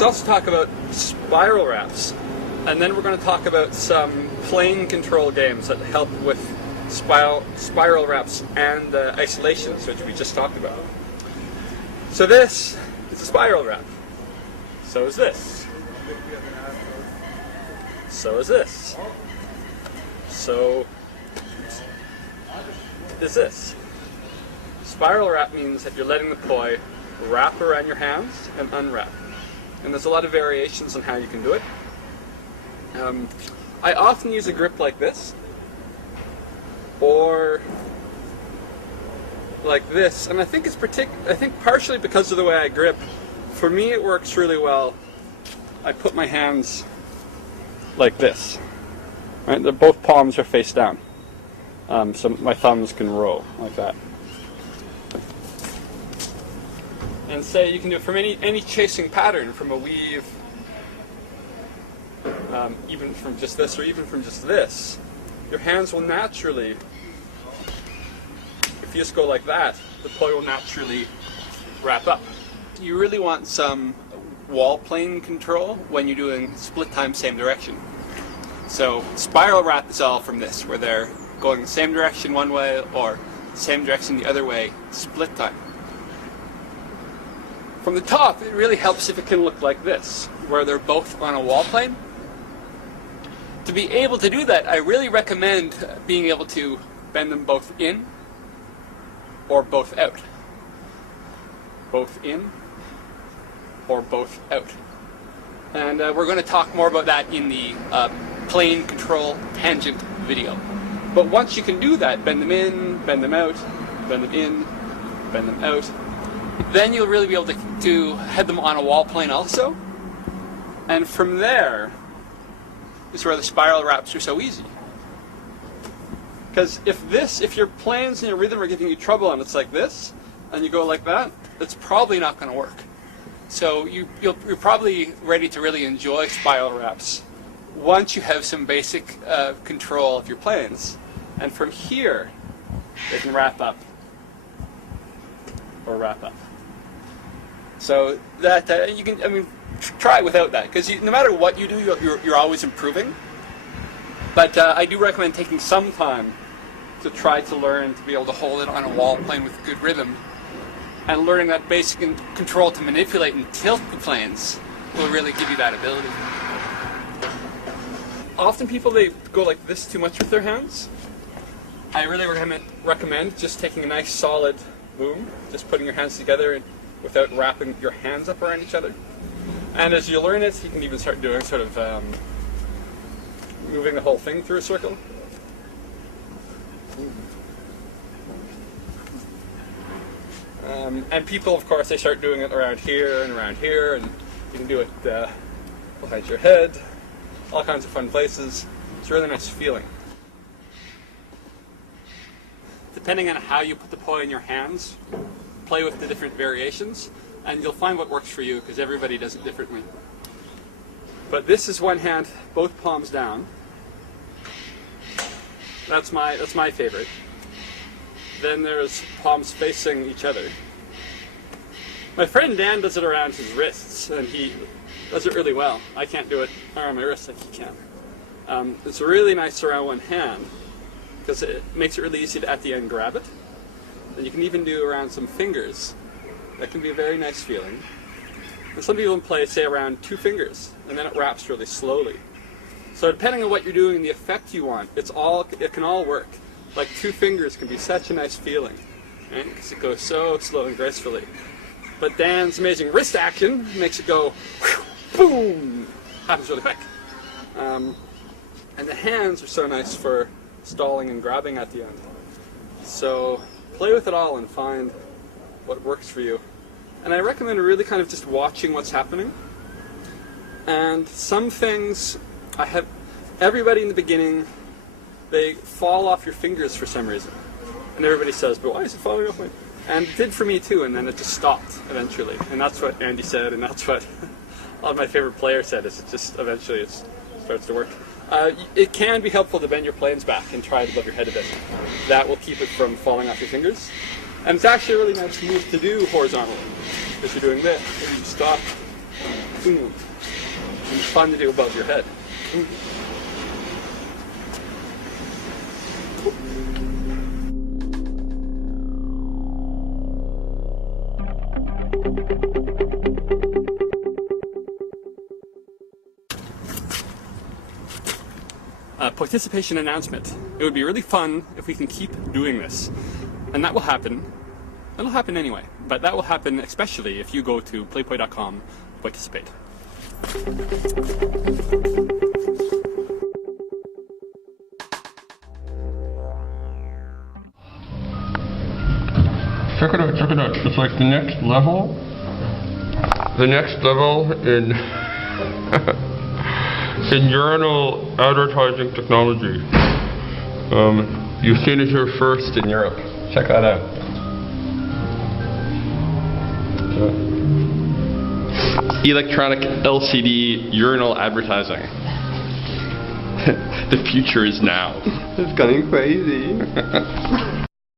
Let's also talk about spiral wraps, and then we're going to talk about some plane control games that help with spiral wraps and isolations, which we just talked about. So this is a spiral wrap. So is this. So is this. So is this. Spiral wrap means that you're letting the toy wrap around your hands and unwrap. And there's a lot of variations on how you can do it. I often use a grip like this, or like this, and I think it's partially because of the way I grip. For me, it works really well. I put my hands like this, right? Both palms are face down, so my thumbs can roll like that. And say you can do it from any chasing pattern, from a weave, even from just this, or even from just this. Your hands will naturally, if you just go like that, the toy will naturally wrap up. You really want some wall plane control when you're doing split time same direction. So spiral wrap is all from this, where they're going the same direction one way or same direction the other way, split time. From the top, it really helps if it can look like this, where they're both on a wall plane. To be able to do that, I really recommend being able to bend them both in or both out. Both in or both out. And we're going to talk more about that in the plane control tangent video. But once you can do that, bend them in, bend them out, bend them in, bend them out, then you'll really be able to head them on a wall plane also. And from there is where the spiral wraps are so easy. Because if your planes and your rhythm are giving you trouble and it's like this, and you go like that, it's probably not going to work. So you're probably ready to really enjoy spiral wraps once you have some basic control of your planes. And from here, they can wrap up or wrap up. So that you can, try it without that, because no matter what you do, you're always improving. But I do recommend taking some time to try to learn to be able to hold it on a wall plane with good rhythm, and learning that basic control to manipulate and tilt the planes will really give you that ability. Often people, they go like this too much with their hands. I really recommend just taking a nice solid boom, just putting your hands together and without wrapping your hands up around each other. And as you learn it, you can even start doing sort of moving the whole thing through a circle. And people, of course, they start doing it around here, and you can do it behind your head, all kinds of fun places. It's a really nice feeling. Depending on how you put the toy in your hands, play with the different variations, and you'll find what works for you, because everybody does it differently. But this is one hand, both palms down. That's my favorite. Then there's palms facing each other. My friend Dan does it around his wrists, and he does it really well. I can't do it around my wrists like he can. It's really nice around one hand, because it makes it really easy to at the end grab it. And you can even do around some fingers. That can be a very nice feeling. And some people play, say, around 2 fingers, and then it wraps really slowly. So depending on what you're doing and the effect you want, it can all work. Like 2 fingers can be such a nice feeling, right? Because it goes so slow and gracefully. But Dan's amazing wrist action makes it go whew, boom, happens really quick. And the hands are so nice for stalling and grabbing at the end. So play with it all and find what works for you. And I recommend really kind of just watching what's happening. And some things, everybody in the beginning, they fall off your fingers for some reason. And everybody says, but why is it falling off my... And it did for me too, and then it just stopped eventually. And that's what Andy said, and that's what all of my favorite players said, is it just eventually it starts to work. It can be helpful to bend your planes back and try it above your head a bit. That will keep it from falling off your fingers. And it's actually a really nice move to do horizontally. If you're doing this, and you stop, It's fun to do above your head. Participation announcement. It would be really fun if we can keep doing this. And that will happen. It'll happen anyway, but that will happen especially if you go to playpoy.com to participate. Check it out. It's like the next level. The next level in in urinal advertising technology. You've seen it here first in Europe. Check that out. Electronic LCD urinal advertising. The future is now. It's getting crazy.